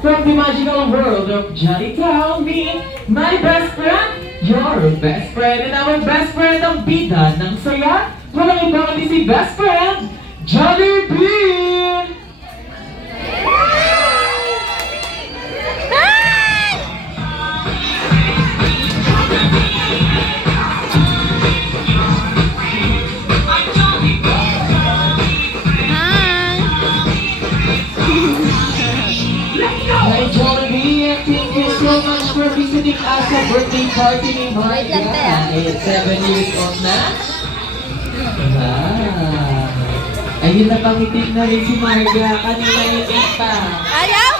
From the magical world of Johnny Town, me, my best friend, your best friend, and our best friend ang bida ng saya. Walang iba kundi si best friend, Jollibee! Hi Jollibee, and thank you so much for visiting us sa birthday party ni Marga. It's 7 years old na. Ayun, napakitig na rin si Marga. Kanina yung pa. Ayaw?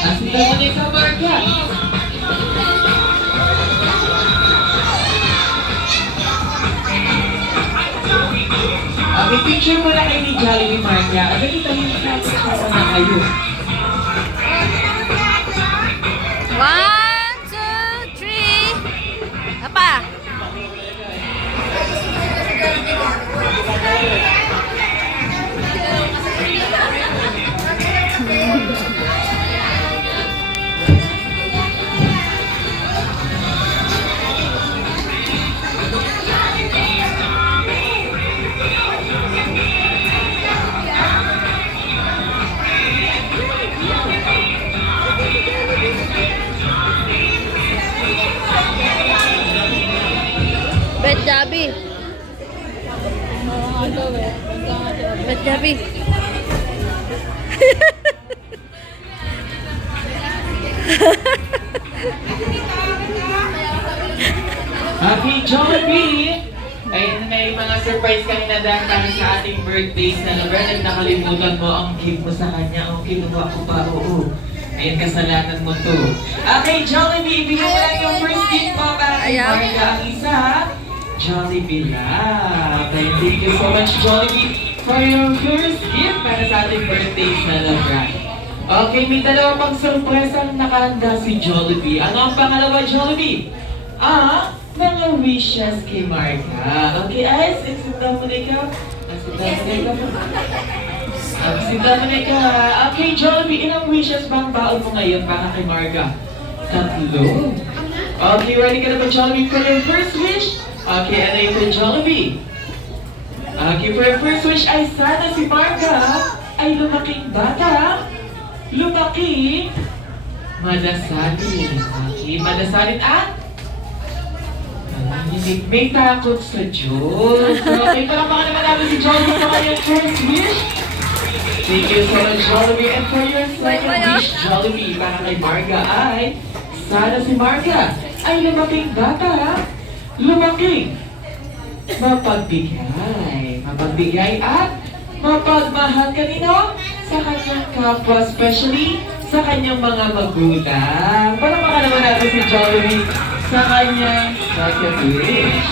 Asita mo na ikaw, Marga. Okay, picture mo na kayo ni Jollibee, Marga. Ano kita yung nakakasama na kayo? 1, 2, 3. Apa? Bet Jabi. Bet Jabi. Okay, Jollibee! Ayun, may mga surprise kami na dahil para sa ating birthday celebration. Nakalimutan mo ang gift mo sa kanya. Okay, kinuha ko pa, oo. Ayun, kasalanan mo to. Okay, Jollibee, ibigay mo lang yung first gift mo para kay Marga. Ang isa, Jollibee Love. Thank you so much, Jollibee, for your first gift para sa ating birthday celebration. Okay, may dalawa pang surpresa ang nakahanda si Jollibee. Ano ang pangalawa, Jollibee? Mga wishes kay Marga. Okay, Ice, exita mo na ikaw. Exita mo na ikaw. Okay, Jollibee, ilang wishes bang baon mo ngayon para kay Marga? 3. Okay, ready ka na ba, Jollibee, for your first wish? Okay, ano yun for Jollibee? Okay, for your first wish ay sana si Marga ay lumaking bata. Lumaki. Madasalin. Okay, madasalin at hindi may takot sa Diyos. Okay, palakpakan naman namin si Jollibee sa kanyang first wish. Thank you so much, Jollibee. And for your second wish, Jollibee, para kay Marga ay sana si Marga ay lumaking bata. Lumaking mapagbigay. Mapagbigay at mapagmahal kanino? Sa kanyang kapwa, especially sa kanyang mga magulang. Palakpakan naman natin si Jollibee sa kanyang second wish.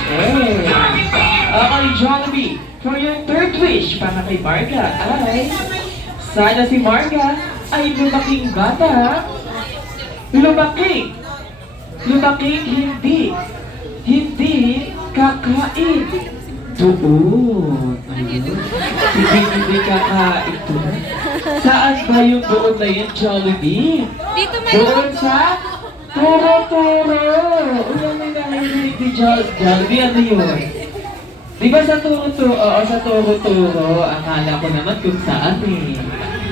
Okay, Jollibee, for your third wish para kay Marga ay sana si Marga ay lumaking bata. Lumaking hindi kakain doon. Hindi kakain doon. Saan ba yung doon na yun, Jollibee? Dito may Doon sa Turo-Turo. Ulan may nahihinig ni Jollibee. Ano yun? Di ba sa Turo-Turo? Oo, sa Turo-Turo. Akala ko naman kung saan eh.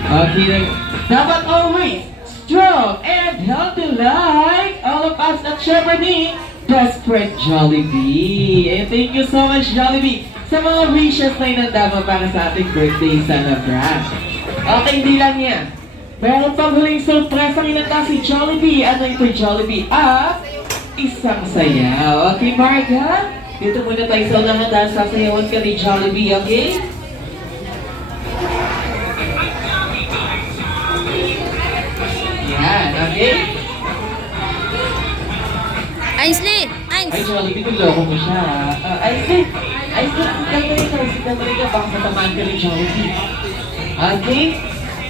Okay, dapat always strong and healthy like all of us at Shepherding Best Friend Jollibee. And thank you so much, Jollibee, sa mga wishes na inandama para sa ating birthday celebration. Okay, hindi lang yan. Meron pang huling surprise ang inanda si Jollibee. Ano ito, Jollibee? Isang sayaw. Okay, Marga? Dito muna tayo sa unahan dahil sasayawan ka ni Jollibee, okay? Yan, okay? Ainsley! Ay, Jollibee, niloko mo siya. Ainsley, sigaw na ikaw, baka matamaan ka ni Jollibee. Okay?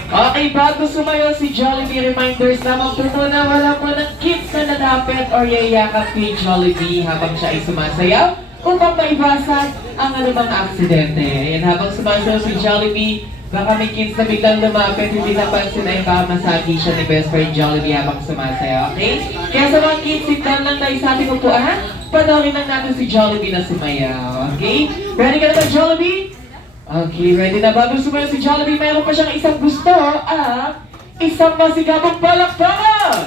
Okay, bago sumayo si Jollibee, reminders lamang po muna, wala po ng kids na nadapit or yayakap kay Jollibee habang siya ay sumasayaw upang maiwasan ang anumang aksidente. Ayan, habang sumasayaw si Jollibee, baka may kids na biglang lumapit, hindi napansin ay baka masagi siya ni best friend Jollibee habang sumasayaw, okay? Kaya sa mga kids, sit down lang tayo sa ating upuan, panoorin lang natin si Jollibee na sumayaw, okay? Ready ka na ba, Jollibee? Okay, ready na. Bago sumayo si Jollibee, mayroon pa siyang isang gusto at isang masigabong palakpakan!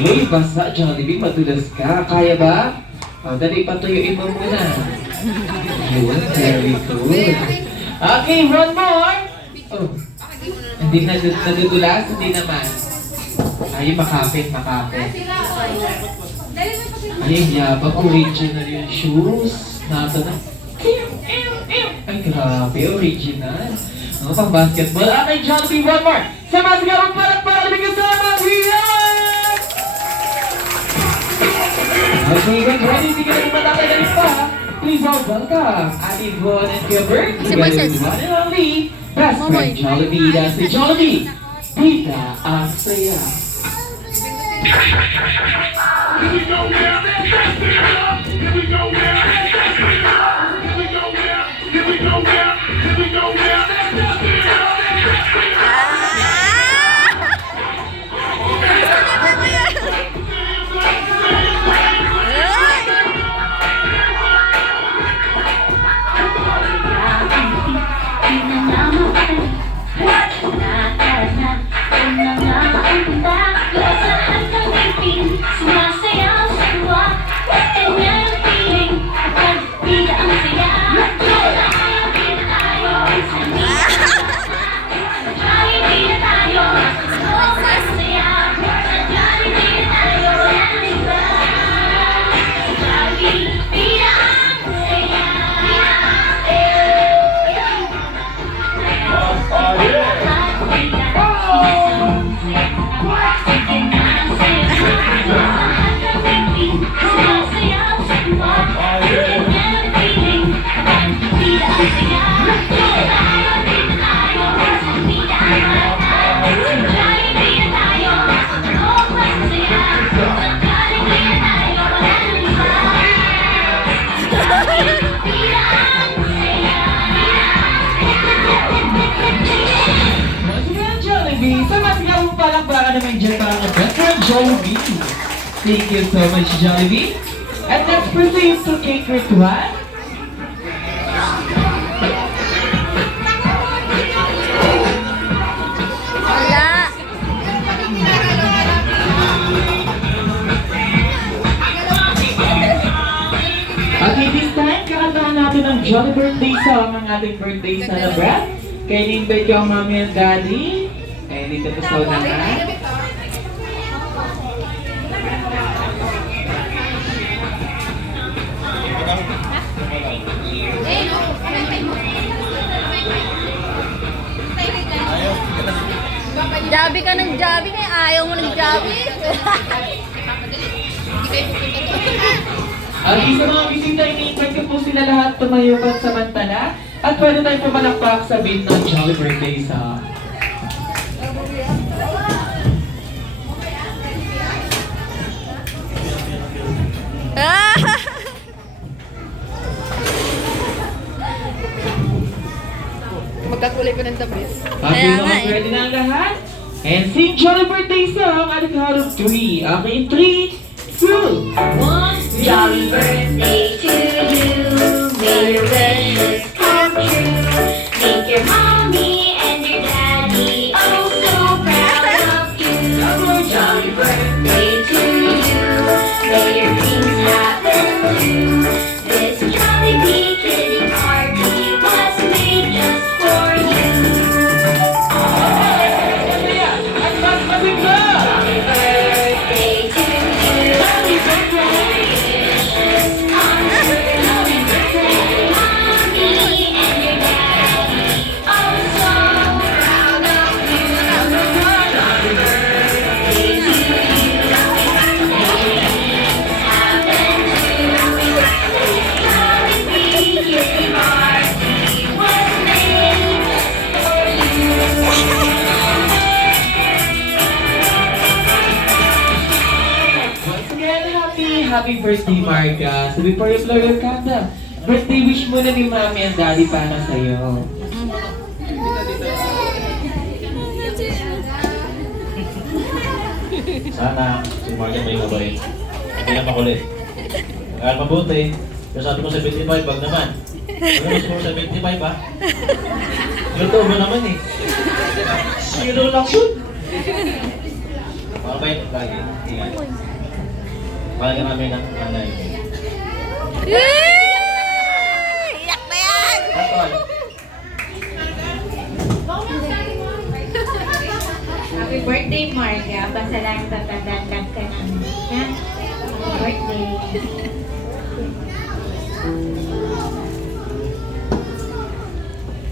Uy, basa Jollibee, madulas ka. Kaya ba? Dali, patuyuin mo muna. Yun, very good. Okay, one more! Oh, hindi nadudulas, hindi naman. Ayun, makapit. Ayun, yabang original yung shoes. Nasa na. Ay, grabe, original. Ano pang basketball? Okay, Jollibee, one more. Sa mga sigarong para lumigay sa mga hiyan! Okay, when ready, hindi ka na matatagalin pa. Please all welcome Ate Von and Gilbert. Si Together Moises. with one and only best friend Jollibee. That's the Jollibee. Pita ang saya. Here we go now. Here we go now. Here we go now. Here we go now. Here we go now. Sumasayaw sa tuwa, ganyan ang feeling kapag bida ang saya. Jollibee na tayo, Jollibee na tayo, oh masaya. Jollibee na tayo, diba? Jollibee, bida ang saya. Sumasayaw sa tuwa, ganyan ang feeling kapag bida ang saya. Jollibee na tayo, bida ang mata. Jollibee na tayo, oh masaya. Jollibee na tayo, diba? Jollibee, bida ang saya. Once again, Jollibee. Sa mga sigarong palakpakan naman dyan para ang best friend Jollibee. Thank you so much, Jollibee. And let's proceed to cake ritual. Wala. Okay, this time, kakantahan natin ang Jolly Birthday song, ang ating birthday celebrant. Kaya ni-invite ko ang mami and daddy. Eh, dito po sa unahan. Jabi ka ng jabi, kaya ayaw mo ng jabi. Okay, sa mga bisita, ini-invite ko po sila lahat tumayo pa samantala. At pwede tayo pumalakpak sa beat ng Jolly Birthday song. Magkakulay pa ng tabis. Okay, Kaya nga mga eh. ready na ang lahat? And sing Jolly Birthday song at the count of 3. Okay, in 3, 2, 1. Jolly birthday to you, may your wishes come true. Make your mommy and your daddy oh so proud of you. Jolly birthday to you, may your dreams happen too. This Jollibee kitty party was made just for you. At mas masigla! Jolly birthday to you. Jolly birthday. Wishes come true. Jolly birthday, mommy happy birthday, Marga. So before you blow your candle, birthday wish muna ni Mami and Daddy para sa'yo. Sana si Marga may mabait. Hindi na makulit. Nag-aaral mabuti. Pero sabi ko 75, wag naman. Ano mas mo 75 ha? Luto mo naman eh. Zero lang yun. Mabait lagi. Ingat. Mahal ka namin ng nanay. Iyak na yan! Tatol. Happy birthday, Marga. Basta lang tatandaan ka namin. Ha? Happy birthday.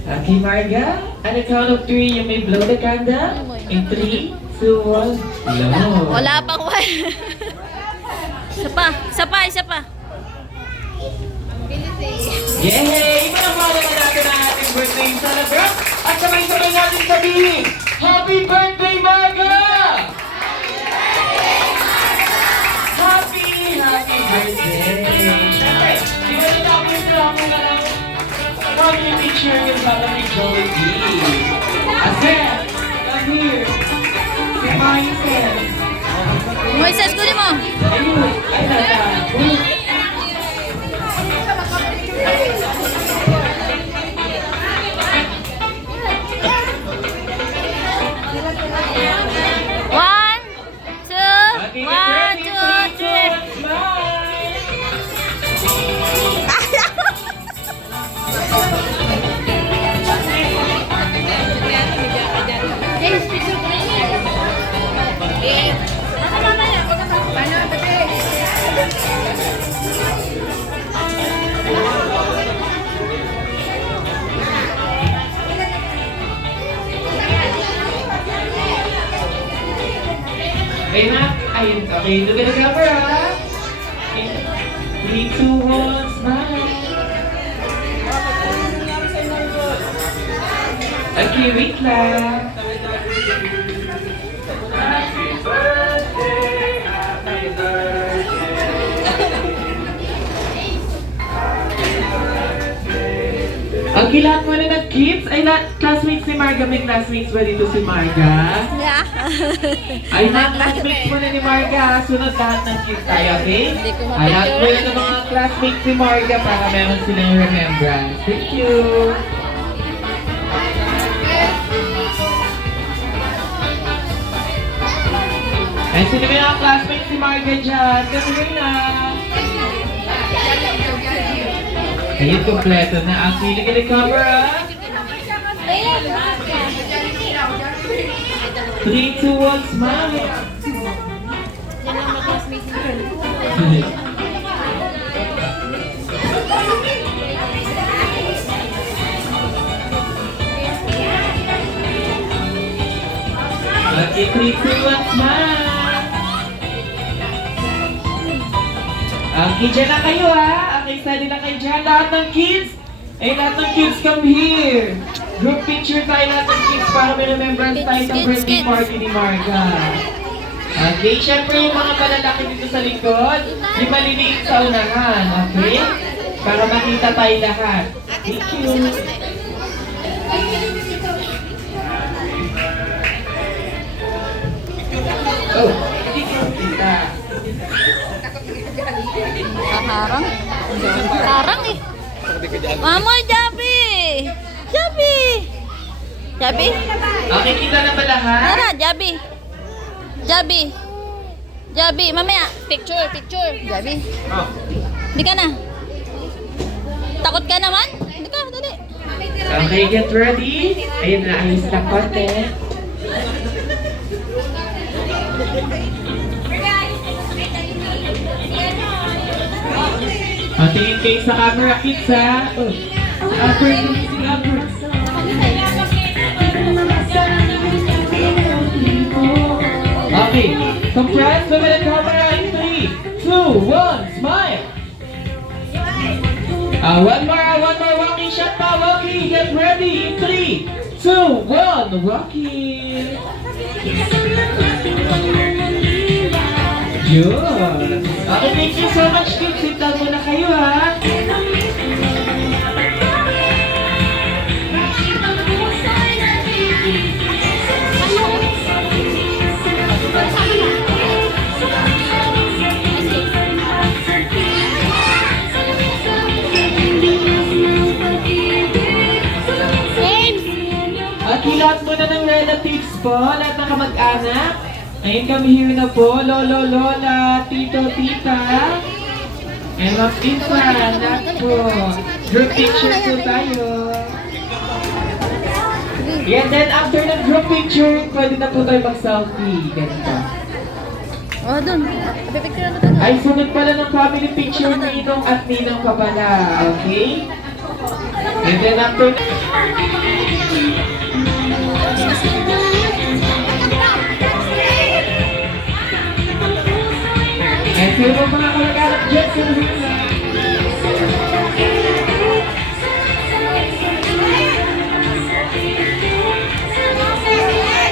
Okay, Marga. On the count of 3, you may blow the candle. In 3, 2, 1, blow. Wala pang wala. Isa pa, isa pa, isa pa. Yay! Ipanamala na natin ang ating birthday celebrant. At sabay-sabay natin sabihin, Happy Birthday, Marga! Happy birthday! Siyempre, di ba natapos na ako na lang family picture yung bata ni Joey D. Asen, come here. Si Maisen. Moises, kunin mo. Ayun, ay nata. One, two, one, two, three. Okay, Mac. Ayun. Okay, look at the camera. 3, 2, 1, smile. Okay, wait lang. Happy birthday, happy birthday. Okay, lahat mo na nag-kids. Ay, classmates ni Marga. May classmates ba dito si Marga? Yeah. Ay, mga classmates muna ni Marga. Sunod lahat ng kids tayo, okay? Hindi ko Ay, lahat mapicture. muna ng mga classmates ni Marga para meron silang remembrance. Thank you! Ay, sino ba yung mga classmates ni Marga dyan? Kasi na! Ayun, kompleto na. Ang feeling ka ng camera. 3, 2, 1, smile! Okay, 3, 2, 1, smile! Okay, dyan na kayo ha. Okay, steady na kayo dyan. Lahat ng kids. Eh, lahat ng kids come here. Group picture tayo lahat ng kids para may remembrance tayo sa Kids, birthday kids. party ni Marga. Okay, syempre yung mga malalaki dito sa likod, yung maliliit sa unahan, okay? Para makita tayo lahat. Thank you. Oh, hindi ko kita. Harang. Harang eh. Mama, Jabi! Jabi! Jabi? Okay, kita na ba lahat? Tara, Jabi. Jabi. Jabi, mamaya. Picture, picture. Jabi. Oh. Hindi ka na. Takot ka naman? Hindi ka, dali. Okay, get ready. Ayun na, ayos na konti. Tingin kayo sa camera, kids, ha? Oh. Albert, si Albert. Okay, compress, look at the camera in 3, 2, 1, smile! One more walking shot pa, walking, get ready in 3, 2, 1, walking! Yun. Okay, thank you so much, kids. Sit down muna kayo, ha? At lahat muna ng relatives po, lahat ng kamag-anak. Ayun kami here na po, lolo, lola, tito, tita. And mga pinsan, anak po. Group picture po tayo. And then after ng group picture, pwede na po tayo mag-selfie. Ganito. Oh, dun. Pipicture mo dun. Ay, sunod pala ng family picture ninong at ninang ka pala. Okay? And then after... And sino ba mga kamag-anak dyan sa Luna?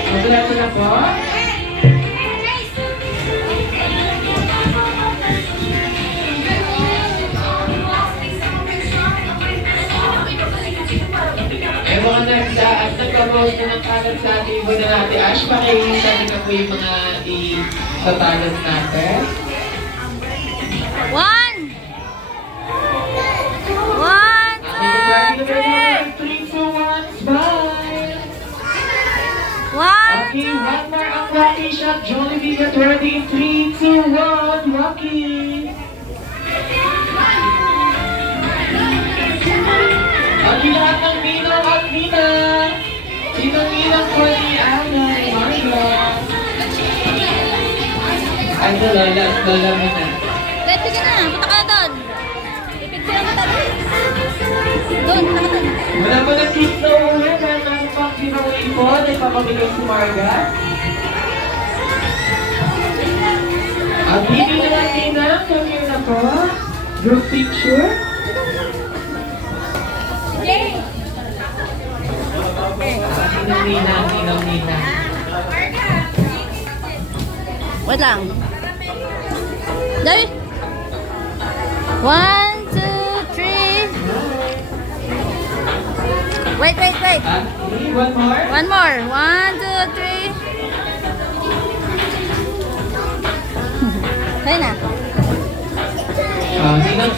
Kompleto na po? Eh mga nagpa-post na ng kalat sa ating ibo na natin. Ash, pakihita na po yung mga i-tatalent natin. One! One, two, three! 3, 2, 1, smile! One, Okay, one more ang Rocky shot. Jollibee get ready. 3, 2, 1, Rocky! Okay, lahat ng ninong at ninang. Sinang-ninang ko ni Ana, ni Marla. Ay, ito, lola mo na. Ready ka na. Punta ka na doon. Pipicture mo tayo. Doon, punta ka doon. Wala mo na kids na uwi dahil meron pang giveaway po na ipapamigay si Marga. Ang bibi na lang ninang, come here na po. Group picture. Ninang. Wait lang. Dali. 1, 2, 3. Wait. Okay, one more. One more. 1, 2, 3. Kaya na. Ninang,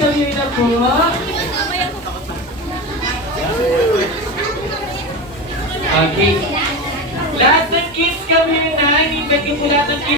come here na po. Okay. Lahat ng kids come here na. Invite ko po lahat ng kids.